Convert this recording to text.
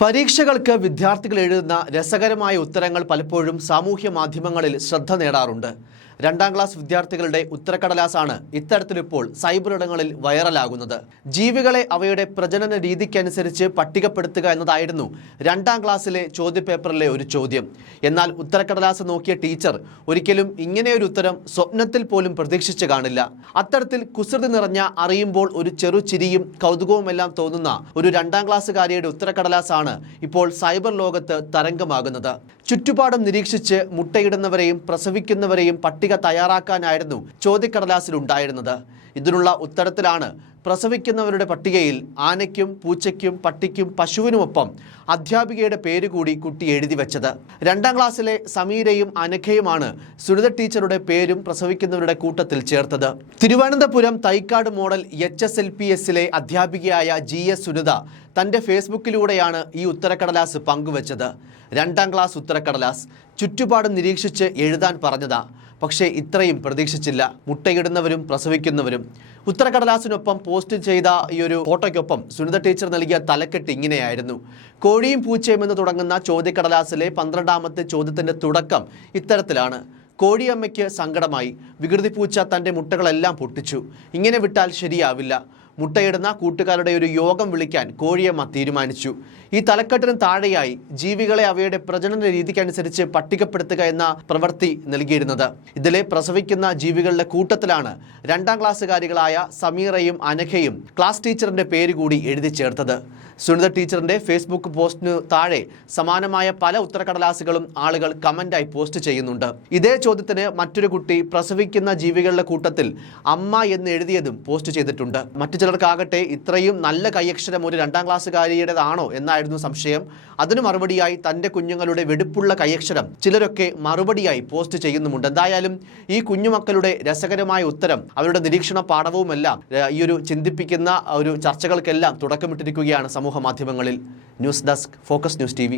പരീക്ഷകൾക്ക് വിദ്യാർത്ഥികൾ എഴുതുന്ന രസകരമായ ഉത്തരങ്ങൾ പലപ്പോഴും സാമൂഹ്യ മാധ്യമങ്ങളിൽ ശ്രദ്ധ നേടാറുണ്ട്. രണ്ടാം ക്ലാസ് വിദ്യാർത്ഥികളുടെ ഉത്തരക്കടലാസാണ് ഇത്തരത്തിലിപ്പോൾ സൈബർ ഇടങ്ങളിൽ വൈറലാകുന്നത്. ജീവികളെ അവയുടെ പ്രജനന രീതിക്കനുസരിച്ച് പട്ടികപ്പെടുത്തുക എന്നതായിരുന്നു രണ്ടാം ക്ലാസ്സിലെ ചോദ്യപേപ്പറിലെ ഒരു ചോദ്യം. എന്നാൽ ഉത്തരക്കടലാസ് നോക്കിയ ടീച്ചർ ഒരിക്കലും ഇങ്ങനെയൊരു ഉത്തരം സ്വപ്നത്തിൽ പോലും പ്രതീക്ഷിച്ചു കാണില്ല. അത്തരത്തിൽ കുസൃതി നിറഞ്ഞ അറിയുമ്പോൾ ഒരു ചെറു ചിരിയും കൗതുകവുമെല്ലാം തോന്നുന്ന ഒരു രണ്ടാം ക്ലാസ്സുകാരിയുടെ ഉത്തരക്കടലാസാണ് ഇപ്പോൾ സൈബർ ലോകത്ത് തരംഗമാകുന്നത്. ചുറ്റുപാടും നിരീക്ഷിച്ച് മുട്ടയിടുന്നവരെയും പ്രസവിക്കുന്നവരെയും പട്ടിക തയ്യാറാക്കാനായിരുന്നു ചോദ്യക്കടലാസിൽ ഉണ്ടായിരുന്നത് ഇതിനുള്ള ഉത്തരത്തിലാണ് പ്രസവിക്കുന്നവരുടെ പട്ടികയിൽ ആനയ്ക്കും പൂച്ചയ്ക്കും പട്ടിക്കും പശുവിനുമൊപ്പം അധ്യാപികയുടെ പേര് കൂടി കുട്ടി എഴുതി വെച്ചത്. രണ്ടാം ക്ലാസ്സിലെ സമീരയും അനഘയുമാണ് സുനിത ടീച്ചറുടെ പേരും പ്രസവിക്കുന്നവരുടെ കൂട്ടത്തിൽ ചേർത്തത്. Thiruvananthapuram Thycaud model H S L P എസിലെ അധ്യാപികയായ ജി എസ് സുനിത തന്റെ ഫേസ്ബുക്കിലൂടെയാണ് ഈ ഉത്തരക്കടലാസ് പങ്കുവച്ചത്. രണ്ടാം ക്ലാസ് ഉത്തരക്കടലാസ് ചുറ്റുപാടും നിരീക്ഷിച്ച് എഴുതാൻ പറഞ്ഞതാ. പക്ഷേ ഇത്രയും പ്രതീക്ഷിച്ചില്ല. മുട്ടയിടുന്നവരും പ്രസവിക്കുന്നവരും. ഉത്തരക്കടലാസിനൊപ്പം പോസ്റ്റ് ചെയ്ത ഈ ഒരു ഫോട്ടോയ്ക്കൊപ്പം സുനിത ടീച്ചർ നൽകിയ തലക്കെട്ട് ഇങ്ങനെയായിരുന്നു. കോഴിയും പൂച്ചയും എന്ന് തുടങ്ങുന്ന ചോദ്യക്കടലാസിലെ പന്ത്രണ്ടാമത്തെ ചോദ്യത്തിന്റെ തുടക്കം ഇത്തരത്തിലാണ്. കോഴിയമ്മയ്ക്ക് സങ്കടമായി. വികൃതി പൂച്ച തന്റെ മുട്ടകളെല്ലാം പൊട്ടിച്ചു. ഇങ്ങനെ വിട്ടാൽ ശരിയാവില്ല. മുട്ടയിടുന്ന കൂട്ടുകാരുടെ ഒരു യോഗം വിളിക്കാൻ കോഴിയമ്മ തീരുമാനിച്ചു. ഈ തലക്കെട്ടിന് താഴെയായി ജീവികളെ അവയുടെ പ്രജനന രീതിക്കനുസരിച്ച് പട്ടികപ്പെടുത്തുക എന്ന പ്രവൃത്തി നൽകിയിരുന്നത്. ഇതിലെ പ്രസവിക്കുന്ന ജീവികളുടെ കൂട്ടത്തിലാണ് രണ്ടാം ക്ലാസ്സുകാരികളായ സമീറയും അനഘയും ക്ലാസ് ടീച്ചറിന്റെ പേര് കൂടി എഴുതി ചേർത്തത്. സുനിത ടീച്ചറിന്റെ ഫേസ്ബുക്ക് പോസ്റ്റിന് താഴെ സമാനമായ പല ഉത്തരക്കടലാസുകളും ആളുകൾ കമന്റായി പോസ്റ്റ് ചെയ്യുന്നുണ്ട്. ഇതേ ചോദ്യത്തിന് മറ്റൊരു കുട്ടി പ്രസവിക്കുന്ന ജീവികളുടെ കൂട്ടത്തിൽ അമ്മ എന്ന് എഴുതിയതും പോസ്റ്റ് ചെയ്തിട്ടുണ്ട്. മറ്റു ചിലർക്കാകട്ടെ ഇത്രയും നല്ല കൈയക്ഷരം ഒരു രണ്ടാം ക്ലാസ്സുകാരിയുടേതാണോ എന്നായിരുന്നു സംശയം. അതിനു മറുപടിയായി തന്റെ കുഞ്ഞുങ്ങളുടെ വെടുപ്പുള്ള കൈയക്ഷരം ചിലരൊക്കെ മറുപടിയായി പോസ്റ്റ് ചെയ്യുന്നുമുണ്ട്. എന്തായാലും ഈ കുഞ്ഞുമക്കളുടെ രസകരമായ ഉത്തരം അവരുടെ നിരീക്ഷണ പാഠവുമെല്ലാം ഈ ഒരു ചിന്തിപ്പിക്കുന്ന ഒരു ചർച്ചകൾക്കെല്ലാം തുടക്കമിട്ടിരിക്കുകയാണ് സമൂഹ മാധ്യമങ്ങളിൽ. News desk focus news T